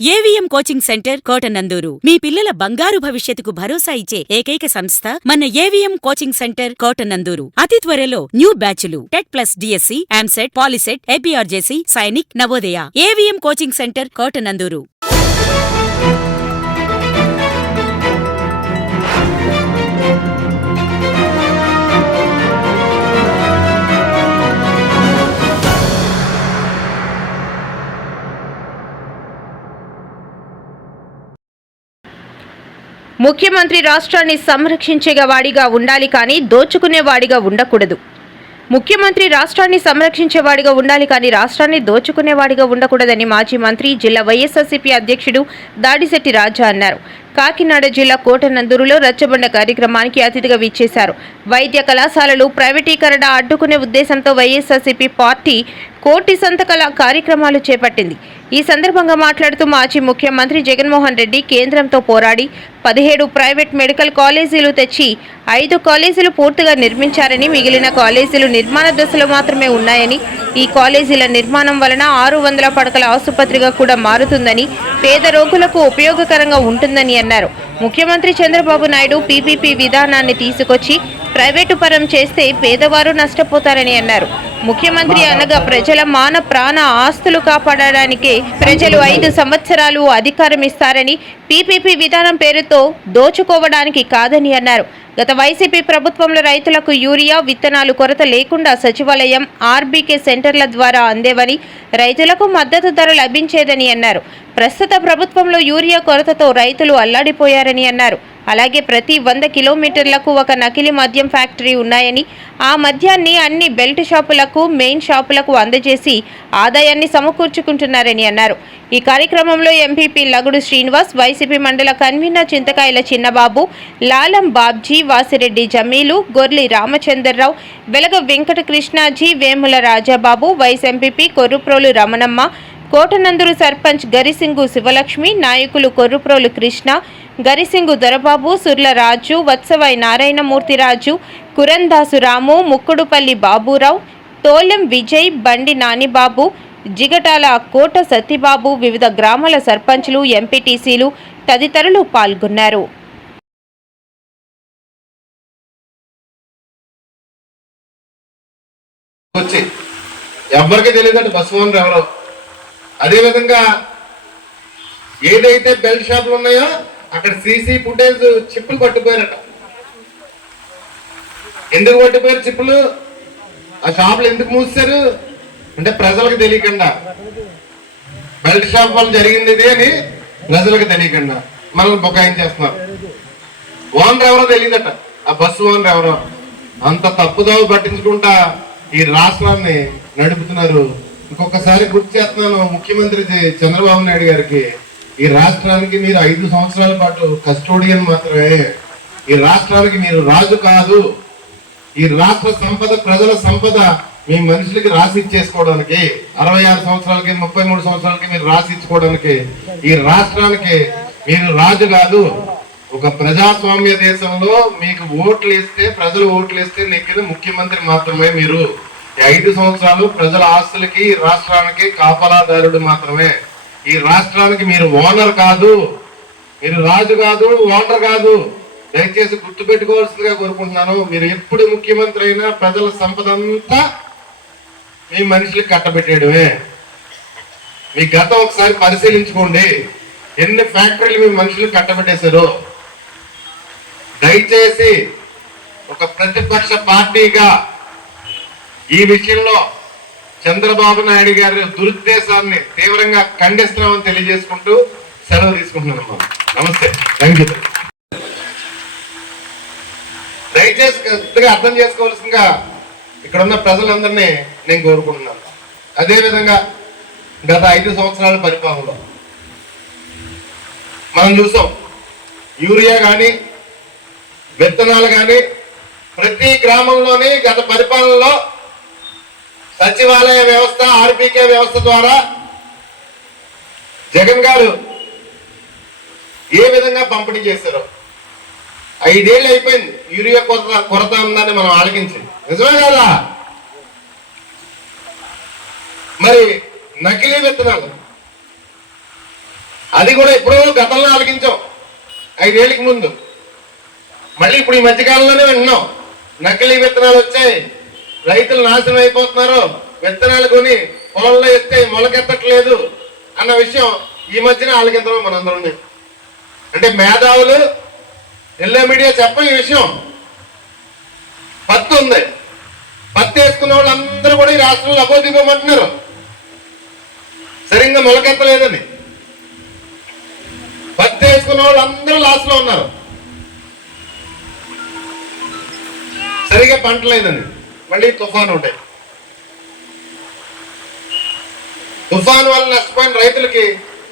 AVM coaching centre Kotananduru మీ పిల్లల బంగారు భవిష్యత్తుకు భరోసా ఇచ్చే ఏకైక సంస్థ మన ఏవిఎం కోచింగ్ సెంటర్ కోటనందూరు. అతి త్వరలో న్యూ బ్యాచ్లు TET plus DSC, EAMCET, POLYCET, APRJC, Sainik, Navodaya. AVM coaching centre Kotanandur. ముఖ్యమంత్రి రాష్ట్రాన్ని సంరక్షించేవాడిగా ఉండాలి కానీ దోచుకునేవాడిగా ఉండకూడదు. ముఖ్యమంత్రి రాష్ట్రాన్ని సంరక్షించేవాడిగా ఉండాలి కానీ రాష్ట్రాన్ని దోచుకునేవాడిగా ఉండకూడదని మాజీ మంత్రి, జిల్లా వైఎస్ఆర్సీపీ అధ్యక్షుడు దాడిశెట్టి రాజా అన్నారు. కాకినాడ జిల్లా కోటనందూరులో రచ్చబండ కార్యక్రమానికి అతిథిగా విచ్చేశారు. వైద్య కళాశాలలు ప్రైవేటీకరణ అడ్డుకునే ఉద్దేశంతో వైఎస్ఆర్సీపీ పార్టీ కోటి సంతకాల కార్యక్రమాలు చేపట్టింది. ఈ సందర్భంగా మాట్లాడుతూ మాజీ ముఖ్యమంత్రి జగన్మోహన్ రెడ్డి కేంద్రంతో పోరాడి 17 ప్రైవేట్ మెడికల్ కాలేజీలు తెచ్చి 5 కాలేజీలు పూర్తిగా నిర్మించారని, మిగిలిన కాలేజీలు నిర్మాణ దశలో మాత్రమే ఉన్నాయని, ఈ కాలేజీల నిర్మాణం వలన 600 పడకల ఆసుపత్రిగా కూడా మారుతుందని, పేద రోగులకు ఉపయోగకరంగా ఉంటుందని అన్నారు. ముఖ్యమంత్రి చంద్రబాబు నాయుడు పీపీపీ విధానాన్ని తీసుకొచ్చి ప్రైవేటు పరం చేస్తే పేదవారు నష్టపోతారని అన్నారు. ముఖ్యమంత్రి అనగా ప్రజల మాన ప్రాణ ఆస్తులు కాపాడడానికే ప్రజలు 5 సంవత్సరాలు అధికారం ఇస్తారని, పీపీపీ విధానం పేరుతో దోచుకోవడానికి కాదని అన్నారు. గత వైసీపీ ప్రభుత్వంలో రైతులకు యూరియా విత్తనాలు కొరత లేకుండా సచివాలయం, ఆర్బీకే సెంటర్ల ద్వారా అందేవని, రైతులకు మద్దతు ధర లభించేదని అన్నారు. ప్రస్తుత ప్రభుత్వంలో యూరియా కొరతతో రైతులు అల్లాడిపోయారని అన్నారు. అలాగే ప్రతి 100 కిలోమీటర్లకు ఒక నకిలీ మద్యం ఫ్యాక్టరీ ఉన్నాయని, ఆ మద్యాన్ని అన్ని బెల్ట్ షాపులకు, మెయిన్ షాపులకు అందజేసి ఆదాయాన్ని సమకూర్చుకుంటున్నారని అన్నారు. ఈ కార్యక్రమంలో ఎంపీపీ లగుడు శ్రీనివాస్, వైసీపీ మండల కన్వీనర్ చింతకాయల చిన్నబాబు, లాలం బాబ్జీ, వాసిరెడ్డి జమీలు, గొర్లి రామచంద్రరావు, వెలగ వెంకట కృష్ణాజీ, వేముల రాజాబాబు, వైస్ ఎంపీపీ కొర్రుప్రోలు రమణమ్మ, కోటనందూరు సర్పంచ్ గరిసింగు శివలక్ష్మి, నాయకులు కొర్రుప్రోలు కృష్ణ, గరిసింగు దొరబాబు, సుర్ల రాజు, వత్సవై నారాయణమూర్తిరాజు, కురందాసు రాము, ముక్కుడుపల్లి బాబురావు, తోలెం విజయ్, బండి నానిబాబు, జిగటాల కోట సత్యబాబు, వివిధ గ్రామాల సర్పంచ్లు, ఎంపీటీసీలు తదితరులు పాల్గొన్నారు. ఎవరికి తెలియదంటే బస్సు ఎవరో. అదేవిధంగా ఏదైతే బెల్ట్ షాపులు ఉన్నాయో అక్కడ సీసీ ఫుటేజ్ చిప్పులు పట్టుకుపోయారట. ఎందుకు పట్టుకుపోయారు చిప్పులు? ఆ షాపులు ఎందుకు మూసారు అంటే ప్రజలకు తెలియకుండా, బెల్ట్ షాప్ వల్ల జరిగింది ఇది అని ప్రజలకు తెలియకుండా మనల్ని బొకాయించేస్తున్నారు. ఓనర్ ఎవరో తెలియదట, ఆ బస్సు ఓనర్ ఎవరో. అంత తప్పుదోవ పట్టించుకుంటా ఈ రాష్ట్రాన్ని నడుపుతున్నారు. ఇంకొకసారి గుర్తు చేస్తున్నాను ముఖ్యమంత్రి చంద్రబాబు నాయుడు గారికి, ఈ రాష్ట్రానికి మీరు 5 సంవత్సరాల పాటు కస్టోడియన్ మాత్రమే. ఈ రాష్ట్రానికి మీరు రాజు కాదు. ఈ రాష్ట్ర సంపద, ప్రజల సంపద మీ మనుషులకి రాసి ఇచ్చేసుకోవడానికి, 66 సంవత్సరాలకి 33 సంవత్సరాలకి మీరు రాసి ఇచ్చుకోవడానికి ఈ రాష్ట్రానికి మీరు రాజు కాదు. ఒక ప్రజాస్వామ్య దేశంలో మీకు ఓట్లు వేస్తే, ప్రజలు ఓట్లు వేస్తే నెక్కిన ముఖ్యమంత్రి మాత్రమే మీరు. 5 సంవత్సరాలు ప్రజల ఆస్తులకి, రాష్ట్రానికి కాపలాదారుడు మాత్రమే. ఈ రాష్ట్రానికి మీరు ఓనర్ కాదు, మీరు రాజు కాదు, ఓనర్ కాదు. దయచేసి గుర్తు పెట్టుకోవాల్సిందిగా కోరుకుంటున్నాను. మీరు ఎప్పుడు ముఖ్యమంత్రి అయినా ప్రజల సంపద అంతా మీ మనుషులకి కట్టబెట్టేయడమే. మీ గతం ఒకసారి పరిశీలించుకోండి. ఎన్ని ఫ్యాక్టరీలు మీ మనుషులకు కట్టబెట్టేశారు. దయచేసి ఒక ప్రతిపక్ష పార్టీగా ఈ విషయంలో చంద్రబాబు నాయుడు గారి దురుద్దేశాన్ని తీవ్రంగా ఖండిస్తున్నామని తెలియజేసుకుంటూ సెలవు తీసుకుంటున్నాను. నమస్తే, థ్యాంక్ యూ. దయచేసి కొద్దిగా అర్థం చేసుకోవాల్సిందిగా ఇక్కడ ఉన్న ప్రజలందరినీ నేను కోరుకుంటున్నాను. అదేవిధంగా గత 5 సంవత్సరాల పరిపాలనలో మనం చూసాం, యూరియా కానీ, విత్తనాలు కానీ ప్రతి గ్రామంలోని గత పరిపాలనలో సచివాలయ వ్యవస్థ, ఆర్బీకే వ్యవస్థ ద్వారా జగన్ గారు ఏ విధంగా పంపిణీ చేశారో. 5 ఏళ్ళు అయిపోయింది యూరియా కొరత ఉందని మనం ఆలకించి, నిజమే కదా? మరి నకిలీ విత్తనాలు అది కూడా ఎప్పుడో గతంలో ఆలకించాం 5 ఏళ్ళకి ముందు. మళ్ళీ ఇప్పుడు ఈ మధ్యకాలంలోనే విన్నాం నకిలీ విత్తనాలు వచ్చాయి, రైతులు నాశనం అయిపోతున్నారు, విత్తనాలు కొని పొలంలో వేస్తే మొలకెత్తట్లేదు అన్న విషయం ఈ మధ్యన ఆలకించడం మనందరం. అంటే మేధావులు ఎల్లో మీడియా చెప్ప ఈ విషయం. పత్తి ఉంది, పత్తి వేసుకున్న వాళ్ళందరూ కూడా ఈ రాష్ట్రంలో అపోదిపోమంటున్నారు సరిగ్గా మొలకెత్తలేదని. పత్తి వేసుకున్న వాళ్ళందరూ లాస్లో ఉన్నారు సరిగా పంట లేదని. మళ్ళీ తుఫాను ఉంటాయి. తుఫాను వల్ల నష్టపోయిన రైతులకి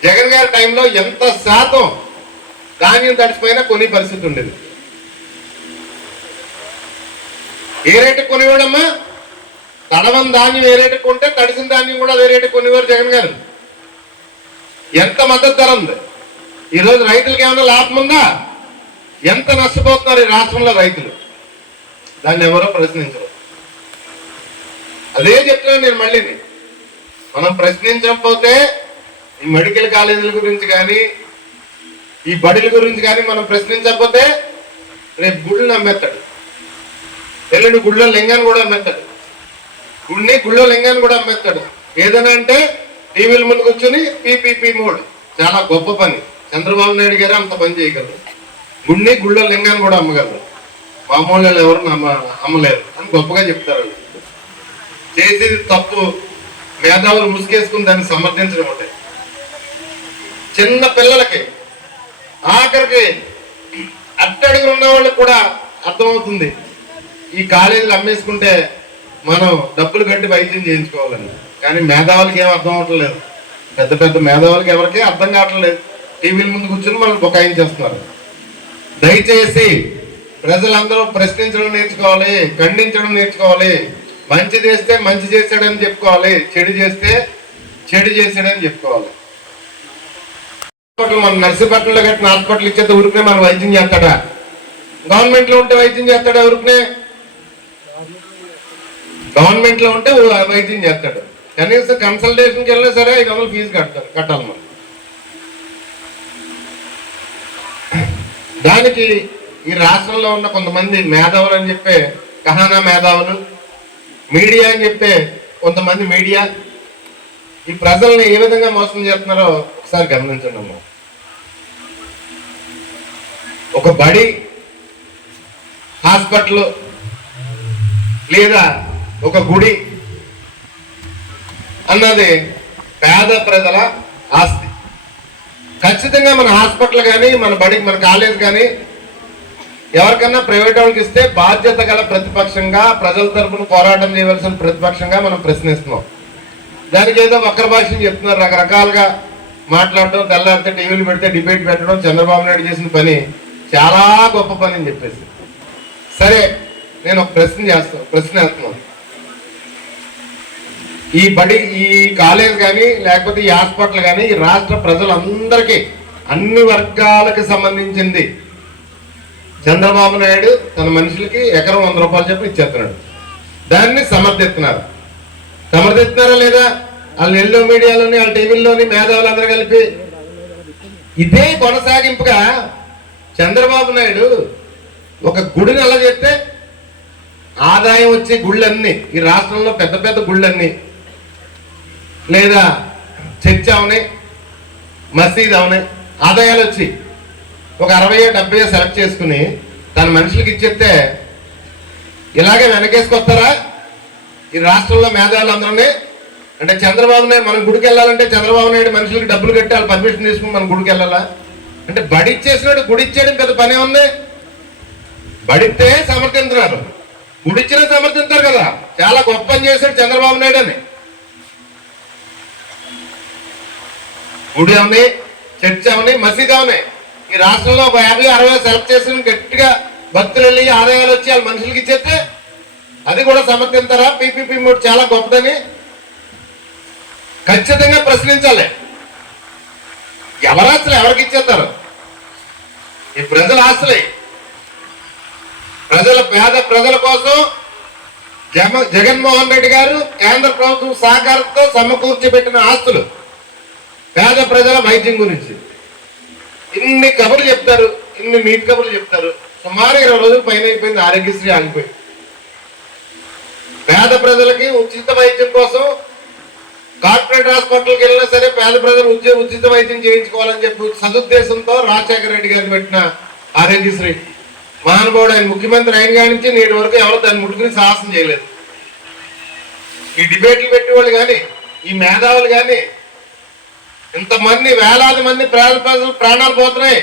జగన్ గారి టైంలో ఎంత శాతం ధాన్యం తడిసిపోయినా కొనే పరిస్థితి ఉండేది. ఏ రేటుకి కొనేవాడమ్మా? తడవని ధాన్యం ఏ రేటుకి కొంటే తడిసిన ధాన్యం కూడా అదే రేటుకి కొనేవారు జగన్ గారు. ఎంత మద్దతు ధర ఉంది? ఈరోజు రైతులకి ఏమైనా లాభం ఉందా? ఎంత నష్టపోతున్నారు ఈ రాష్ట్రంలో రైతులు? దాన్ని ఎవరో ప్రశ్నించరు. అదే చెప్తున్నాను నేను మళ్ళీ. మనం ప్రశ్నించకపోతే ఈ మెడికల్ కాలేజీల గురించి కానీ ఈ బడుల గురించి కానీ మనం ప్రశ్నించకపోతే రేపు గుళ్ళు అమ్మేస్తాడు, ఎల్లుండి గుళ్ళో లింగాన్ని కూడా అమ్మేస్తాడు, గుళ్ళో లింగాన్ని కూడా అమ్మేస్తాడు. ఏదైనా అంటే టీవీల ముందు కూర్చొని పీపీపీ మోడ్. చాలా గొప్ప పని. చంద్రబాబు నాయుడు గారు అంత పని చేయగలరు. గుళ్ళో లింగాన్ని కూడా అమ్మగలరు. మామూలు ఎవరు అమ్మలేరు అని గొప్పగా చెప్తారు. చేసేది తప్పు, మేధావులు ముసుగేసుకుని దాన్ని సమర్థించడం ఉంటాయి. చిన్న పిల్లలకి ఆఖరికి అట్టడుగు ఉన్న వాళ్ళకి కూడా అర్థమవుతుంది ఈ కాలేజీలు అమ్మేసుకుంటే మనం డబ్బులు కట్టి వైద్యం చేయించుకోవాలని. కానీ మేధావులకి ఏం అర్థం అవట్లేదు. పెద్ద పెద్ద మేధావులకి ఎవరికి అర్థం కావట్లేదు. టీవీల ముందు కూర్చొని మనం బుకాయించేస్తున్నారు. దయచేసి ప్రజలందరూ ప్రశ్నించడం నేర్చుకోవాలి, ఖండించడం నేర్చుకోవాలి. మంచి చేస్తే మంచి చేశాడని చెప్పుకోవాలి, చెడు చేస్తే చెడు చేశాడని చెప్పుకోవాలి. మన నర్సీపట్నంలో కట్టిన హాస్పిటల్ ఇచ్చేస్తే ఊరికనే మనం వైద్యం చేస్తాడా? గవర్నమెంట్ లో ఉంటే వైద్యం చేస్తాడా? ఊరికనే గవర్నమెంట్ లో ఉంటే వైద్యం చేస్తాడు. కనీసం కన్సల్టేషన్కి వెళ్ళినా సరే 500 ఫీజు కట్టాలి మనం. దానికి ఈ రాష్ట్రంలో ఉన్న కొంతమంది మేధావులు అని చెప్పే కహానా మేధావులు, మీడియా అని చెప్పే కొంతమంది మీడియా ఈ ప్రజల్ని ఏ విధంగా మోసం చేస్తున్నారో ఒకసారి గమనించండి అమ్మా. ఒక బడి, హాస్పిటల్ లేదా ఒక గుడి అన్నది పేద ప్రజల ఆస్తి. ఖచ్చితంగా మన హాస్పిటల్ కానీ మన బడి మన కాలేజ్ కానీ ఎవరికన్నా ప్రైవేట్ వాళ్ళకి ఇస్తే బాధ్యత గల ప్రతిపక్షంగా ప్రజల తరఫున పోరాటం చేయవలసిన ప్రతిపక్షంగా మనం ప్రశ్నిస్తున్నాం. దానికి ఏదో వక్ర భాషను చెప్తున్నారు, రకరకాలుగా మాట్లాడటం, తెల్లారితే టీవీలు పెడితే డిబేట్ పెట్టడం చంద్రబాబు నాయుడు చేసిన పని చాలా గొప్ప పని అని చెప్పేసి. సరే, నేను ఒక ప్రశ్న వేస్తున్నాను. ఈ బడి, ఈ కాలేజ్ కానీ లేకపోతే ఈ హాస్పిటల్ కానీ ఈ రాష్ట్ర ప్రజలందరికీ అన్ని వర్గాలకు సంబంధించింది. చంద్రబాబు నాయుడు తన మనుషులకి ఎకరం 100 రూపాయలు చెప్పి ఇచ్చేస్తున్నాడు. దాన్ని సమర్థిస్తున్నారా లేదా? వాళ్ళ ఎల్లో మీడియాలోని వాళ్ళ టీవీల్లోని మేధావులు అందరూ కలిపి ఇదే కొనసాగింపుగా చంద్రబాబు నాయుడు ఒక గుడిని అలా చేస్తే ఆదాయం వచ్చే గుళ్ళన్నీ, ఈ రాష్ట్రంలో పెద్ద పెద్ద గుళ్ళన్నీ లేదా చర్చ్ అవని, మసీద్ అవని ఆదాయాలు వచ్చి ఒక 60-70 సెలెక్ట్ చేసుకుని తన మనుషులకి ఇచ్చేస్తే ఇలాగే వెనకేసుకొస్తారా ఈ రాష్ట్రంలో మేధావులు అందరూ? అంటే చంద్రబాబు నాయుడు మనం గుడికి వెళ్ళాలంటే చంద్రబాబు నాయుడు మనుషులకి డబ్బులు కట్టి వాళ్ళు పర్మిషన్ తీసుకుని మనం గుడికి వెళ్ళాలా? అంటే బడి ఇచ్చేసినాడు, గుడి ఇచ్చేయడం పెద్ద పనే ఉంది. బడితే సమర్థించున్నారు, గుడిచ్చినా సమర్థించారు కదా. చాలా గొప్ప పని చేశాడు చంద్రబాబు నాయుడు అని. గుడి అవని, చర్చ్ అవని, మసీద్ అవని ఈ రాష్ట్రంలో ఒక 50-60 సెలెక్ట్ చేసిన గట్టిగా భక్తులు వెళ్ళి ఆదాయాలు వచ్చి వాళ్ళ మనుషులకి ఇచ్చేస్తే అది కూడా సమర్థించారా? పీపీపీ మోడ్ చాలా గొప్పదని ఖచ్చితంగా ప్రశ్నించాలి. ఎవరు ఆస్తులు ఎవరికి ఇచ్చేస్తారు? ఈ ప్రజల ఆస్తులే. పేద ప్రజల కోసం జగన్మోహన్ రెడ్డి గారు కేంద్ర ప్రభుత్వం సహకారంతో సమకూర్చిపెట్టిన ఆస్తులు పేద ప్రజల వైద్యం గురించి. ఇన్ని కబుర్లు చెప్తారు, ఇన్ని నీతి కబుర్లు చెప్తారు. సుమారు 20 రోజులు పైన అయిపోయింది ఆరోగ్యశ్రీ ఆగిపోయి. పేద ప్రజలకి ఉచిత వైద్యం కోసం కార్పొరేట్ హాస్పిటల్కి వెళ్ళినా సరే పేద ప్రజలు ఉచిత వైద్యం చేయించుకోవాలని చెప్పి సదుద్దేశంతో రాజశేఖర రెడ్డి గారు పెట్టిన ఆరోగ్యశ్రీ మహానుభావుడు ఆయన ముఖ్యమంత్రి అయిన కాడి నుంచి నేటి వరకు ఎవరు దాన్ని ముట్టుకుని సాహసం చేయలేదు. ఈ డిబేట్లు పెట్టేవాళ్ళు కానీ, ఈ మేధావులు కానీ, ఇంతమంది వేలాది మంది పేద ప్రజలు ప్రాణాలు పోతున్నాయి.